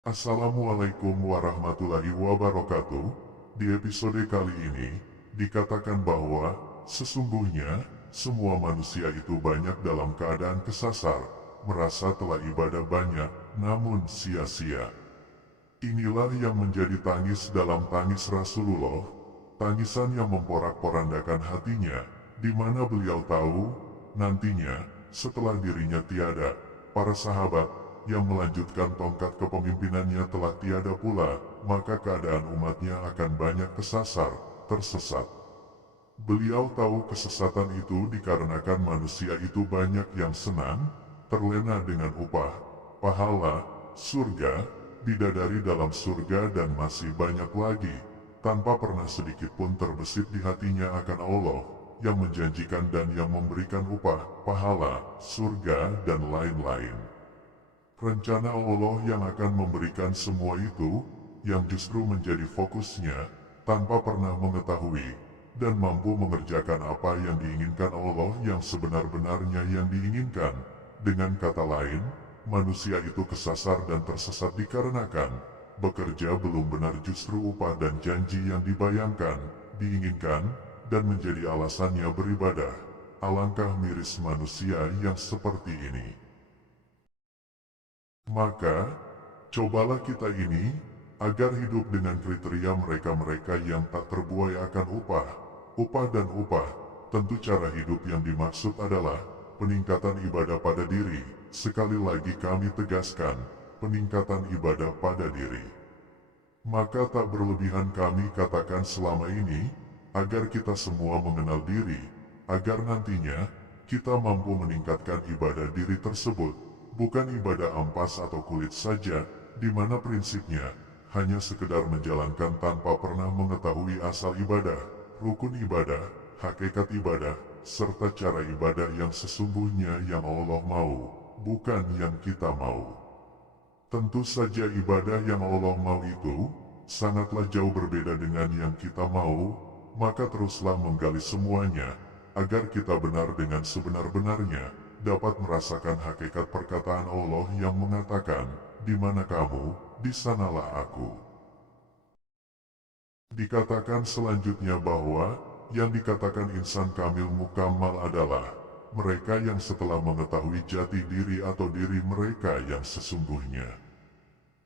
Assalamualaikum warahmatullahi wabarakatuh. Di episode kali ini, dikatakan bahwa sesungguhnya semua manusia itu banyak dalam keadaan kesasar, merasa telah ibadah banyak, namun sia-sia. Inilah yang menjadi tangis dalam tangis Rasulullah, tangisan yang memporak-porandakan hatinya, di mana beliau tahu, nantinya, setelah dirinya tiada, para sahabat yang melanjutkan tongkat kepemimpinannya telah tiada pula, maka keadaan umatnya akan banyak kesasar, tersesat. Beliau tahu kesesatan itu dikarenakan manusia itu banyak yang senang, terlena dengan upah, pahala, surga, bidadari dalam surga dan masih banyak lagi, tanpa pernah sedikit pun terbesit di hatinya akan Allah, yang menjanjikan dan yang memberikan upah, pahala, surga, dan lain-lain. Rencana Allah yang akan memberikan semua itu, yang justru menjadi fokusnya, tanpa pernah mengetahui, dan mampu mengerjakan apa yang diinginkan Allah yang sebenar-benarnya yang diinginkan. Dengan kata lain, manusia itu kesasar dan tersesat dikarenakan, bekerja belum benar justru upah dan janji yang dibayangkan, diinginkan, dan menjadi alasannya beribadah. Alangkah miris manusia yang seperti ini. Maka, cobalah kita ini, agar hidup dengan kriteria mereka-mereka yang tak terbuai akan upah. Upah dan upah, tentu cara hidup yang dimaksud adalah peningkatan ibadah pada diri. Sekali lagi kami tegaskan, peningkatan ibadah pada diri. Maka tak berlebihan kami katakan selama ini, agar kita semua mengenal diri, agar nantinya, kita mampu meningkatkan ibadah diri tersebut, bukan ibadah ampas atau kulit saja, di mana prinsipnya, hanya sekedar menjalankan tanpa pernah mengetahui asal ibadah, rukun ibadah, hakikat ibadah, serta cara ibadah yang sesungguhnya yang Allah mau, bukan yang kita mau. Tentu saja ibadah yang Allah mau itu, sangatlah jauh berbeda dengan yang kita mau, maka teruslah menggali semuanya, agar kita benar dengan sebenar-benarnya, dapat merasakan hakikat perkataan Allah yang mengatakan, di mana kamu, di sanalah aku. Dikatakan selanjutnya bahwa, yang dikatakan insan kamil mukammal adalah, mereka yang setelah mengetahui jati diri atau diri mereka yang sesungguhnya.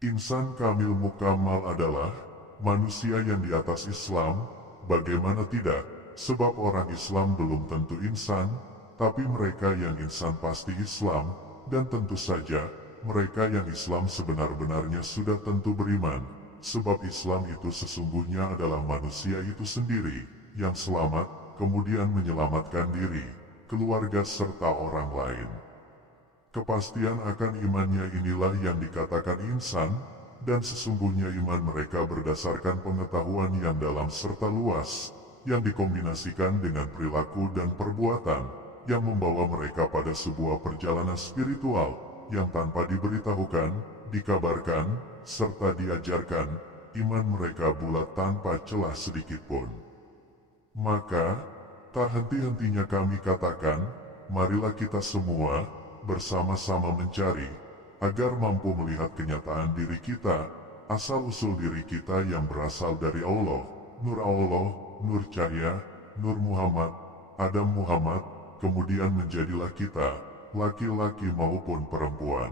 Insan kamil mukammal adalah manusia yang di atas Islam, bagaimana tidak, sebab orang Islam belum tentu insan, tapi mereka yang insan pasti Islam, dan tentu saja, mereka yang Islam sebenar-benarnya sudah tentu beriman, sebab Islam itu sesungguhnya adalah manusia itu sendiri, yang selamat, kemudian menyelamatkan diri, keluarga serta orang lain. Kepastian akan imannya inilah yang dikatakan insan, dan sesungguhnya iman mereka berdasarkan pengetahuan yang dalam serta luas, yang dikombinasikan dengan perilaku dan perbuatan, yang membawa mereka pada sebuah perjalanan spiritual, yang tanpa diberitahukan, dikabarkan, serta diajarkan, iman mereka bulat tanpa celah sedikitpun. Maka, tak henti-hentinya kami katakan, marilah kita semua, bersama-sama mencari, agar mampu melihat kenyataan diri kita, asal-usul diri kita yang berasal dari Allah, Nur Cahaya, Nur Muhammad, Adam Muhammad, kemudian menjadilah kita, laki-laki maupun perempuan.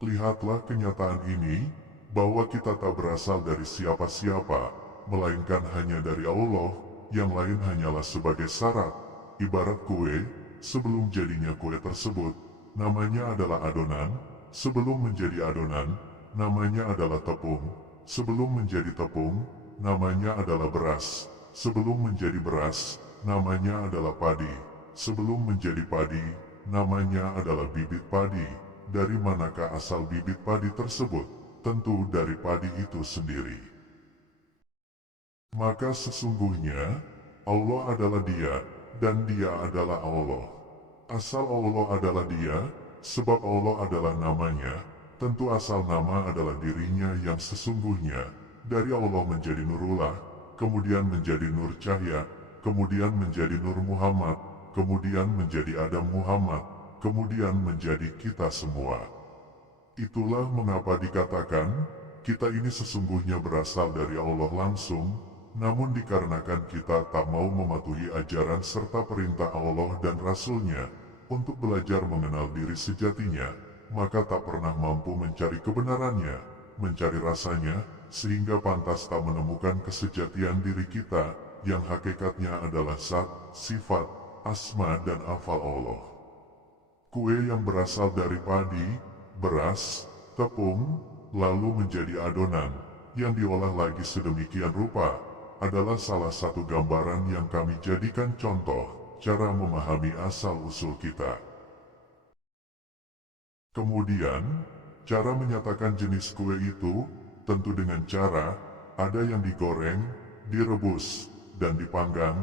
Lihatlah kenyataan ini, bahwa kita tak berasal dari siapa-siapa, melainkan hanya dari Allah, yang lain hanyalah sebagai syarat, ibarat kue. Sebelum jadinya kue tersebut, namanya adalah adonan, sebelum menjadi adonan, namanya adalah tepung, sebelum menjadi tepung, namanya adalah beras, sebelum menjadi beras, namanya adalah padi, sebelum menjadi padi, namanya adalah bibit padi. Dari manakah asal bibit padi tersebut? Tentu dari padi itu sendiri. Maka sesungguhnya, Allah adalah Dia, dan Dia adalah Allah. Asal Allah adalah Dia, sebab Allah adalah namanya, tentu asal nama adalah dirinya yang sesungguhnya. Dari Allah menjadi Nurullah, kemudian menjadi Nur Cahaya, kemudian menjadi Nur Muhammad, kemudian menjadi Adam Muhammad, kemudian menjadi kita semua. Itulah mengapa dikatakan, kita ini sesungguhnya berasal dari Allah langsung, namun dikarenakan kita tak mau mematuhi ajaran serta perintah Allah dan Rasul-Nya untuk belajar mengenal diri sejatinya, maka tak pernah mampu mencari kebenarannya, mencari rasanya, sehingga pantas tak menemukan kesejatian diri kita, yang hakikatnya adalah zat, sifat, asma dan afal Allah. Kue yang berasal dari padi, beras, tepung, lalu menjadi adonan, yang diolah lagi sedemikian rupa, adalah salah satu gambaran yang kami jadikan contoh, cara memahami asal-usul kita. Kemudian, cara menyatakan jenis kue itu, tentu dengan cara, ada yang digoreng, direbus, dan dipanggang.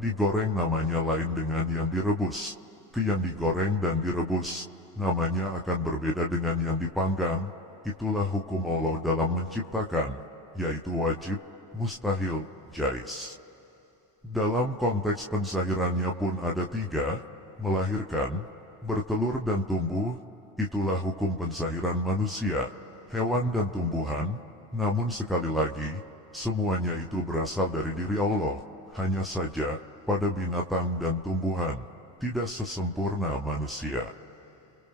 Digoreng namanya lain dengan yang direbus. Yang digoreng dan direbus, namanya akan berbeda dengan yang dipanggang. Itulah hukum Allah dalam menciptakan, yaitu wajib, mustahil, jais. Dalam konteks penzahirannya pun ada tiga, melahirkan, bertelur dan tumbuh. Itulah hukum penzahiran manusia, hewan dan tumbuhan. Namun sekali lagi, semuanya itu berasal dari diri Allah. Hanya saja, pada binatang dan tumbuhan, tidak sesempurna manusia.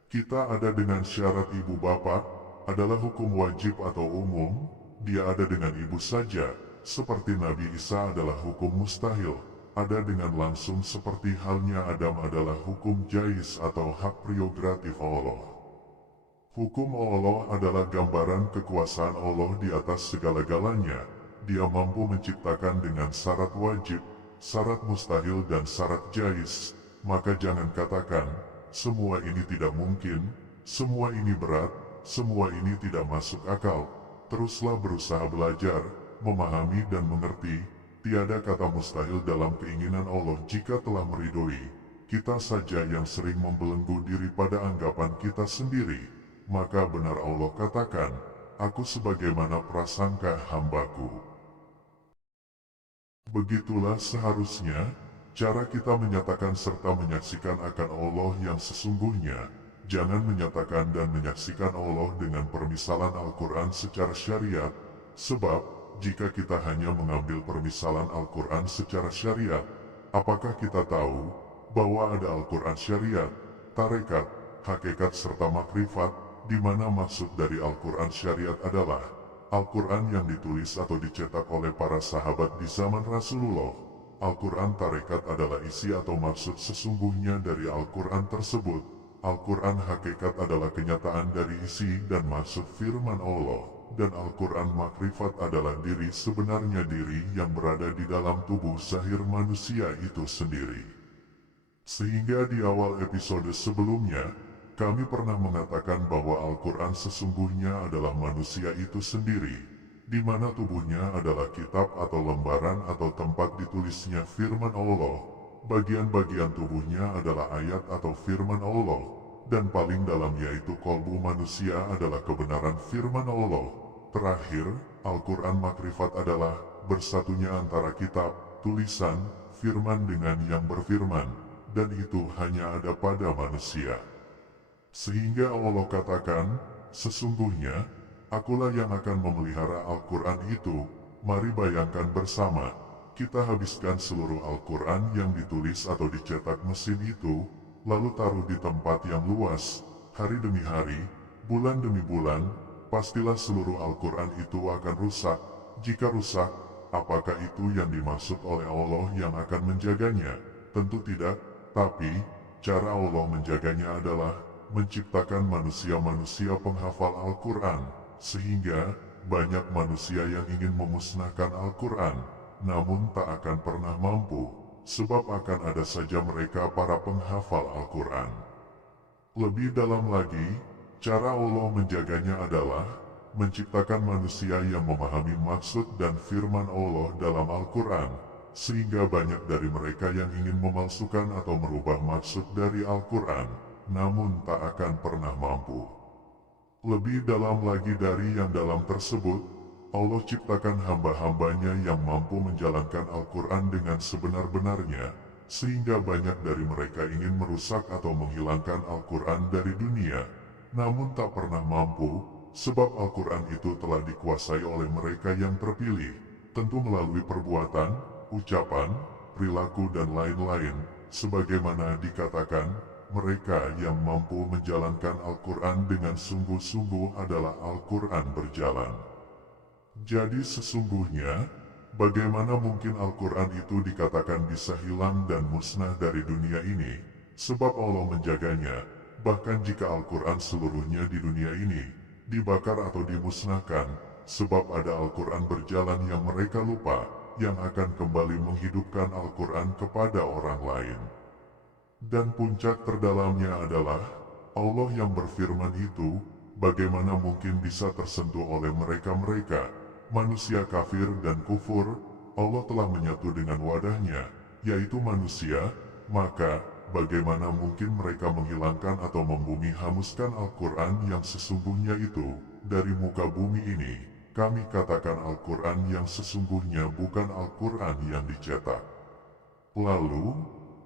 Kita ada dengan syarat ibu bapak, adalah hukum wajib atau umum. Dia ada dengan ibu saja, seperti Nabi Isa adalah hukum mustahil. Ada dengan langsung seperti halnya Adam adalah hukum jais atau hak prerogatif Allah. Hukum Allah adalah gambaran kekuasaan Allah di atas segala-galanya. Dia mampu menciptakan dengan syarat wajib, syarat mustahil dan syarat jais. Maka jangan katakan, semua ini tidak mungkin, semua ini berat, semua ini tidak masuk akal. Teruslah berusaha belajar, memahami dan mengerti. Tiada kata mustahil dalam keinginan Allah jika telah meridhoi. Kita saja yang sering membelenggu diri pada anggapan kita sendiri. Maka benar Allah katakan, aku sebagaimana prasangka hambaku. Begitulah seharusnya cara kita menyatakan serta menyaksikan akan Allah yang sesungguhnya. Jangan menyatakan dan menyaksikan Allah dengan permisalan Al-Quran secara syariat, sebab jika kita hanya mengambil permisalan Al-Quran secara syariat, apakah kita tahu bahwa ada Al-Quran syariat, tarekat, hakikat serta makrifat, di mana maksud dari Al-Quran syariat adalah Al-Quran yang ditulis atau dicetak oleh para sahabat di zaman Rasulullah. Al-Quran tarekat adalah isi atau maksud sesungguhnya dari Al-Quran tersebut. Al-Quran hakikat adalah kenyataan dari isi dan maksud firman Allah. Dan Al-Quran makrifat adalah diri sebenarnya diri yang berada di dalam tubuh zahir manusia itu sendiri. Sehingga di awal episode sebelumnya, kami pernah mengatakan bahwa Al-Quran sesungguhnya adalah manusia itu sendiri, di mana tubuhnya adalah kitab atau lembaran atau tempat ditulisnya firman Allah. Bagian-bagian tubuhnya adalah ayat atau firman Allah, dan paling dalam yaitu kolbu manusia adalah kebenaran firman Allah. Terakhir, Al-Quran makrifat adalah bersatunya antara kitab, tulisan, firman dengan yang berfirman, dan itu hanya ada pada manusia. Sehingga Allah katakan, sesungguhnya, akulah yang akan memelihara Al-Quran itu. Mari bayangkan bersama, kita habiskan seluruh Al-Quran yang ditulis atau dicetak mesin itu, lalu taruh di tempat yang luas, hari demi hari, bulan demi bulan, pastilah seluruh Al-Quran itu akan rusak. Jika rusak, apakah itu yang dimaksud oleh Allah yang akan menjaganya? Tentu tidak, tapi cara Allah menjaganya adalah menciptakan manusia-manusia penghafal Al-Quran, sehingga banyak manusia yang ingin memusnahkan Al-Quran, namun tak akan pernah mampu, sebab akan ada saja mereka para penghafal Al-Quran. Lebih dalam lagi, cara Allah menjaganya adalah menciptakan manusia yang memahami maksud dan firman Allah dalam Al-Quran, sehingga banyak dari mereka yang ingin memalsukan atau merubah maksud dari Al-Quran, namun tak akan pernah mampu. Lebih dalam lagi dari yang dalam tersebut, Allah ciptakan hamba-hambanya yang mampu menjalankan Al-Quran dengan sebenar-benarnya, sehingga banyak dari mereka ingin merusak atau menghilangkan Al-Quran dari dunia. namun tak pernah mampu, sebab Al-Quran itu telah dikuasai oleh mereka yang terpilih, tentu melalui perbuatan, ucapan, perilaku dan lain-lain, sebagaimana dikatakan, mereka yang mampu menjalankan Al-Quran dengan sungguh-sungguh adalah Al-Quran berjalan. Jadi sesungguhnya, bagaimana mungkin Al-Quran itu dikatakan bisa hilang dan musnah dari dunia ini, sebab Allah menjaganya, bahkan jika Al-Quran seluruhnya di dunia ini, dibakar atau dimusnahkan, sebab ada Al-Quran berjalan yang mereka lupa, yang akan kembali menghidupkan Al-Quran kepada orang lain. Dan puncak terdalamnya adalah, Allah yang berfirman itu, bagaimana mungkin bisa tersentuh oleh mereka-mereka, manusia kafir dan kufur, Allah telah menyatu dengan wadahnya, yaitu manusia, maka, bagaimana mungkin mereka menghilangkan atau membumi hanguskan Al-Quran yang sesungguhnya itu, dari muka bumi ini, kami katakan Al-Quran yang sesungguhnya bukan Al-Quran yang dicetak. Lalu,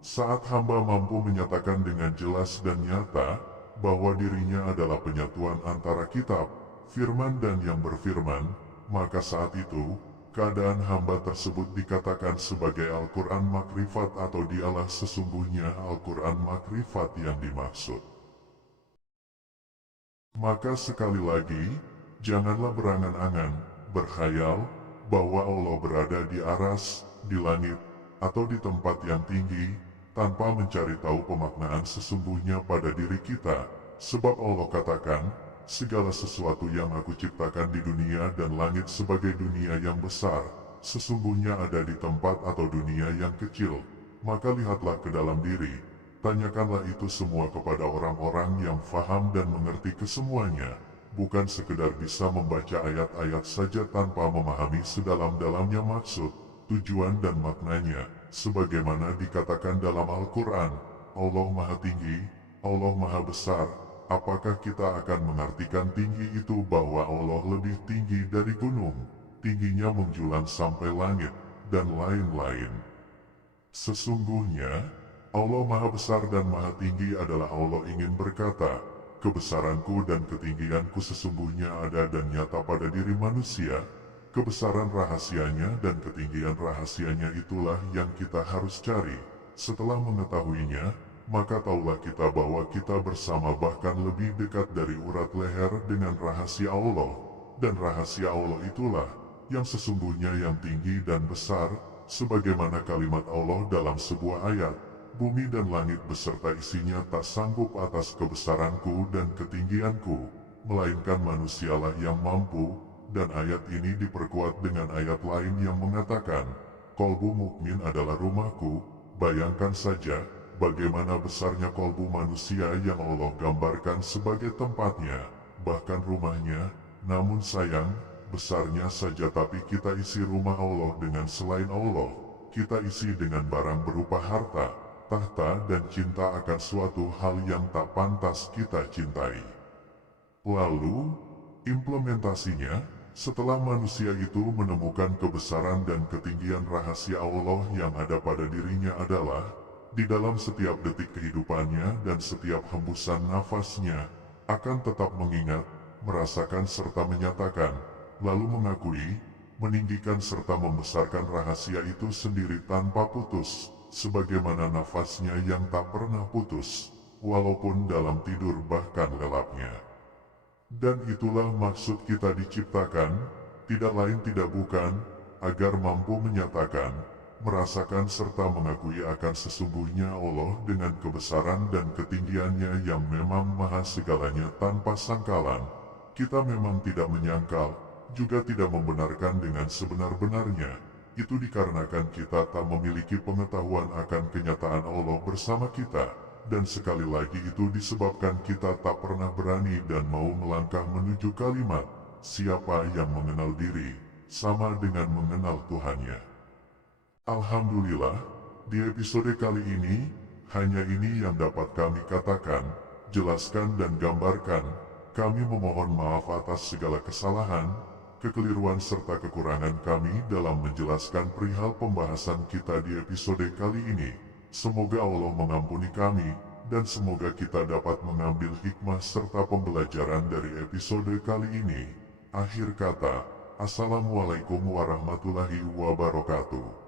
saat hamba mampu menyatakan dengan jelas dan nyata, bahwa dirinya adalah penyatuan antara kitab, firman dan yang berfirman, maka saat itu, keadaan hamba tersebut dikatakan sebagai Al-Quran makrifat atau dialah sesungguhnya Al-Quran makrifat yang dimaksud. Maka sekali lagi, janganlah berangan-angan, berkhayal, bahwa Allah berada di aras, di langit, atau di tempat yang tinggi, tanpa mencari tahu pemaknaan sesungguhnya pada diri kita, sebab Allah katakan, segala sesuatu yang aku ciptakan di dunia dan langit sebagai dunia yang besar, sesungguhnya ada di tempat atau dunia yang kecil, maka lihatlah ke dalam diri, tanyakanlah itu semua kepada orang-orang yang faham dan mengerti kesemuanya, bukan sekedar bisa membaca ayat-ayat saja tanpa memahami sedalam-dalamnya maksud, tujuan dan maknanya, sebagaimana dikatakan dalam Al-Quran, Allah Maha Tinggi, Allah Maha Besar. Apakah kita akan mengartikan tinggi itu bahwa Allah lebih tinggi dari gunung, tingginya menjulang sampai langit, dan lain-lain? Sesungguhnya, Allah Maha Besar dan Maha Tinggi adalah Allah ingin berkata, kebesaranku dan ketinggianku sesungguhnya ada dan nyata pada diri manusia. Kebesaran rahasianya dan ketinggian rahasianya itulah yang kita harus cari. Setelah mengetahuinya, maka taulah kita bahwa kita bersama bahkan lebih dekat dari urat leher dengan rahasia Allah. Dan rahasia Allah itulah yang sesungguhnya yang tinggi dan besar, sebagaimana kalimat Allah dalam sebuah ayat, bumi dan langit beserta isinya tak sanggup atas kebesaranku dan ketinggianku, melainkan manusialah yang mampu. Dan ayat ini diperkuat dengan ayat lain yang mengatakan, kolbu mukmin adalah rumahku. Bayangkan saja, bagaimana besarnya kolbu manusia yang Allah gambarkan sebagai tempatnya, bahkan rumahnya. Namun sayang, besarnya saja tapi kita isi rumah Allah dengan selain Allah. Kita isi dengan barang berupa harta, tahta dan cinta akan suatu hal yang tak pantas kita cintai. Lalu, implementasinya, setelah manusia itu menemukan kebesaran dan ketinggian rahasia Allah yang ada pada dirinya adalah, di dalam setiap detik kehidupannya dan setiap hembusan nafasnya, akan tetap mengingat, merasakan serta menyatakan, lalu mengakui, meninggikan serta membesarkan rahasia itu sendiri tanpa putus, sebagaimana nafasnya yang tak pernah putus, walaupun dalam tidur bahkan lelapnya. Dan itulah maksud kita diciptakan, tidak lain tidak bukan, agar mampu menyatakan, merasakan serta mengakui akan sesungguhnya Allah dengan kebesaran dan ketinggiannya yang memang maha segalanya tanpa sangkalan. Kita memang tidak menyangkal, juga tidak membenarkan dengan sebenar-benarnya. Itu dikarenakan kita tak memiliki pengetahuan akan kenyataan Allah bersama kita. Dan sekali lagi itu disebabkan kita tak pernah berani dan mau melangkah menuju kalimat, siapa yang mengenal diri, sama dengan mengenal Tuhannya. Alhamdulillah, di episode kali ini, hanya ini yang dapat kami katakan, jelaskan dan gambarkan. Kami memohon maaf atas segala kesalahan, kekeliruan serta kekurangan kami dalam menjelaskan perihal pembahasan kita di episode kali ini. Semoga Allah mengampuni kami, dan semoga kita dapat mengambil hikmah serta pembelajaran dari episode kali ini. Akhir kata, Assalamualaikum warahmatullahi wabarakatuh.